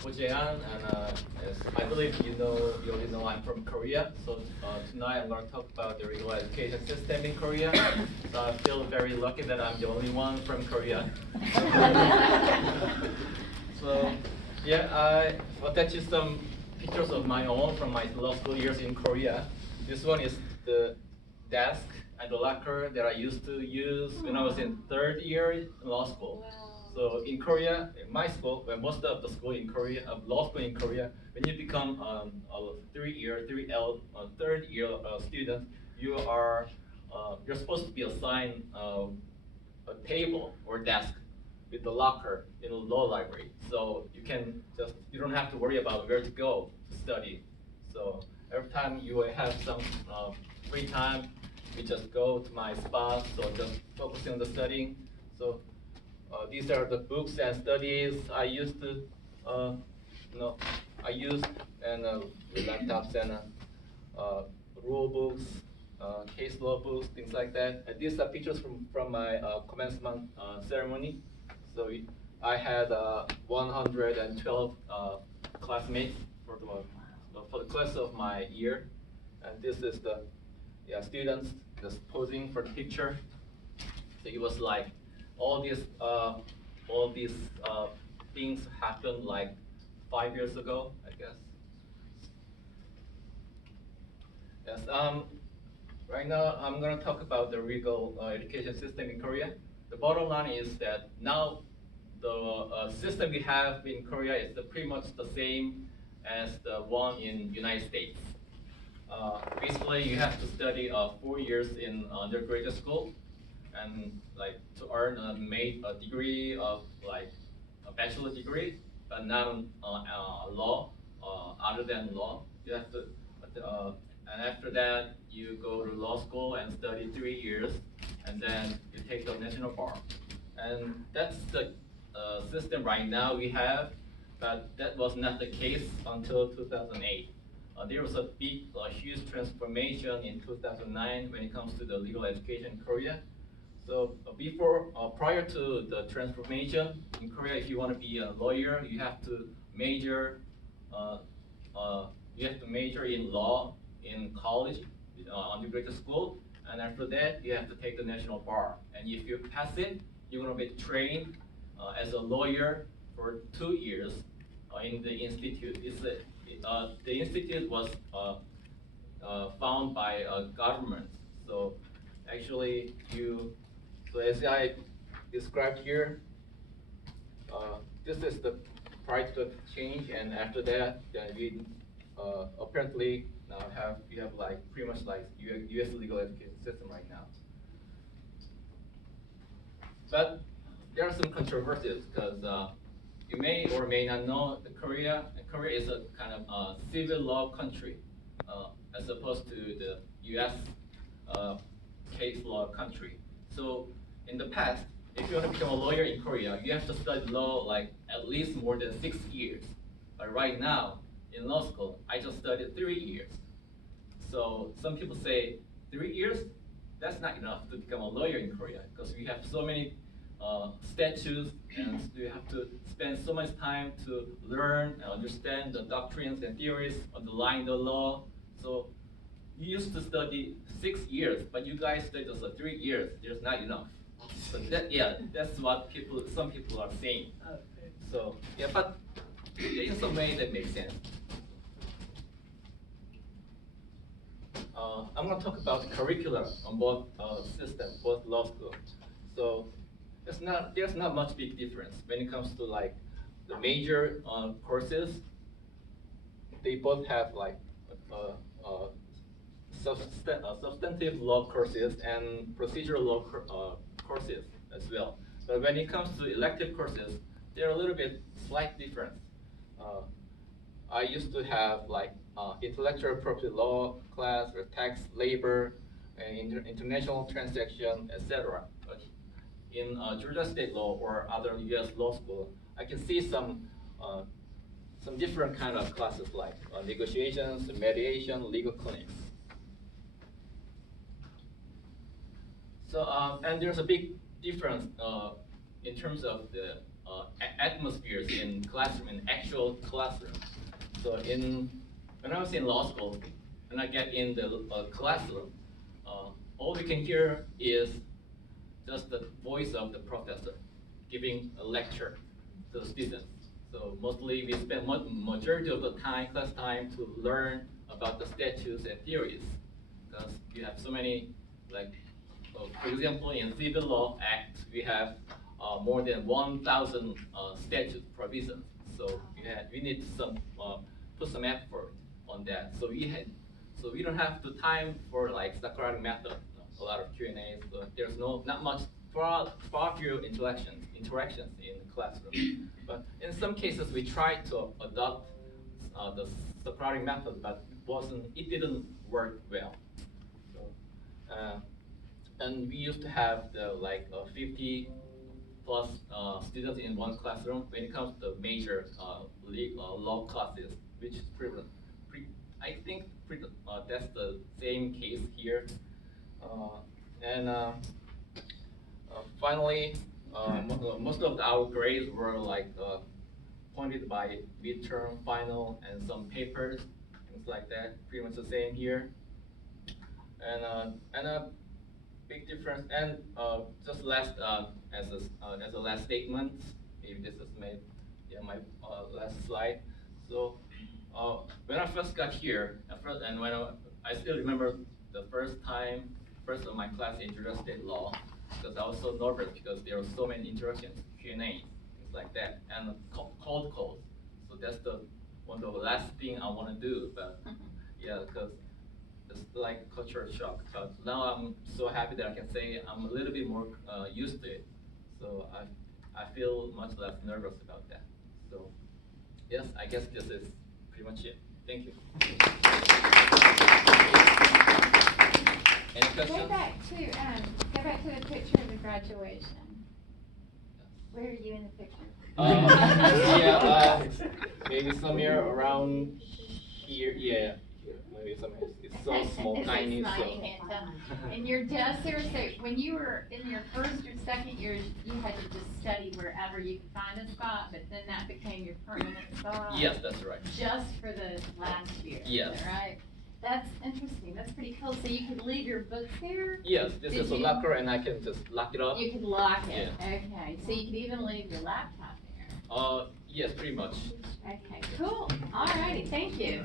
Hojae, and as I believe you already know I'm from Korea. So tonight I'm going to talk about the regular education system in Korea. So I feel very lucky that I'm the only one from Korea. So yeah, I attached some pictures of my own from my law school years in Korea. This one is the desk and the locker that I used to use when I was in third year in law school. So in Korea, in my school, when most of the school in Korea, law school in Korea, when you become a third year student, you're supposed to be assigned a table or desk with the locker in the law library. So you don't have to worry about where to go to study. So every time you have some free time, you just go to my spot. So just focusing on the studying. So these are the books and studies I used to, I used and with laptops and rule books, case law books, things like that. And these are pictures from my commencement ceremony. So I had 112 classmates for the class of my year, and this is the students just posing for the picture. So it was like all these things happened like 5 years ago, I guess. Yes. Right now I'm going to talk about the legal education system in Korea. The bottom line is that now the system we have in Korea is pretty much the same as the one in United States. Basically, you have to study 4 years in undergraduate school, and like to earn a degree of like a bachelor degree, but not law. Other than law, you have to, and after that you go to law school and study 3 years, and then you take the national bar. And that's the system right now we have, but that was not the case until 2008. There was a huge transformation in 2009 when it comes to the legal education in Korea. So prior to the transformation in Korea, if you want to be a lawyer, you have to major, in law in college, undergraduate school, and after that you have to take the national bar. And if you pass it, you're going to be trained as a lawyer for 2 years in the institute. The institute was found by a government. So actually, so as I described here, this is the price of change, and after that, we apparently now you have like pretty much like U.S. legal education system right now. But there are some controversies because you may or may not know that Korea is a kind of civil law country as opposed to the U.S. Case law country. So in the past, if you want to become a lawyer in Korea, you have to study law like at least more than 6 years. But right now, in law school, I just studied 3 years. So some people say 3 years, that's not enough to become a lawyer in Korea because we have so many statutes, and you have to spend so much time to learn and understand the doctrines and theories underlying the law. So you used to study 6 years, but you guys studied just 3 years. There's not enough. So that's what some people are saying. So yeah, but in some way that makes sense. I'm going to talk about the curriculum on both systems, both law schools. So there's not much big difference when it comes to like the major courses. They both have like substantive law courses and procedural law courses as well. But when it comes to elective courses, they're a little bit slight difference. I used to have like intellectual property law class or tax, labor, and international transaction, etc. But in Georgia State law or other U.S. law school, I can see some different kind of classes like negotiations, mediation, legal clinics. So and there's a big difference in terms of the atmospheres in classroom and actual actual classroom. So when I was in law school, when I get in the classroom, all we can hear is just the voice of the professor giving a lecture to the students. So mostly we spend majority of the class time to learn about the statutes and theories, because you have so many, like, for example, in Civil Law Act, we have more than 1,000 statute provisions. So we need some put some effort on that. So we don't have the time for like Socratic method, a lot of Q&As. So there's not much far fewer interactions in the classroom. But in some cases, we tried to adopt the Socratic method, but it didn't work well. So, and we used to have the 50 plus students in one classroom when it comes to major law classes, which is I think that's the same case here. And finally, most of our grades were pointed by midterm, final, and some papers, things like that. Pretty much the same here. And a big difference. And just last as a last statement, if this is my last slide. So when I first got here, and when I still remember the first of my class introduced state law, because I was so nervous because there were so many interactions, Q&A, things like that, and cold calls. So that's one of the last thing I want to do. But yeah, because it's like a cultural shock. But now I'm so happy that I can say I'm a little bit more used to it. So I feel much less nervous about that. So yes, I guess this is pretty much it. Thank you. Any questions? Go back to the picture of the graduation. Where are you in the picture? Yeah, maybe somewhere around here. Yeah, maybe somewhere. It's so small, tiny. So. And your desk there, so when you were in your first or second year, you had to just study wherever you could find a spot, but then that became your permanent spot? Yes, that's right. Just for the last year? Yes. Is that right? That's interesting. That's pretty cool. So you could leave your books there? Yes, this is a locker, and I can just lock it up. You could lock it. Yeah. Okay. So you could even leave your laptop there? Yes, pretty much. Okay, cool. All righty. Thank you.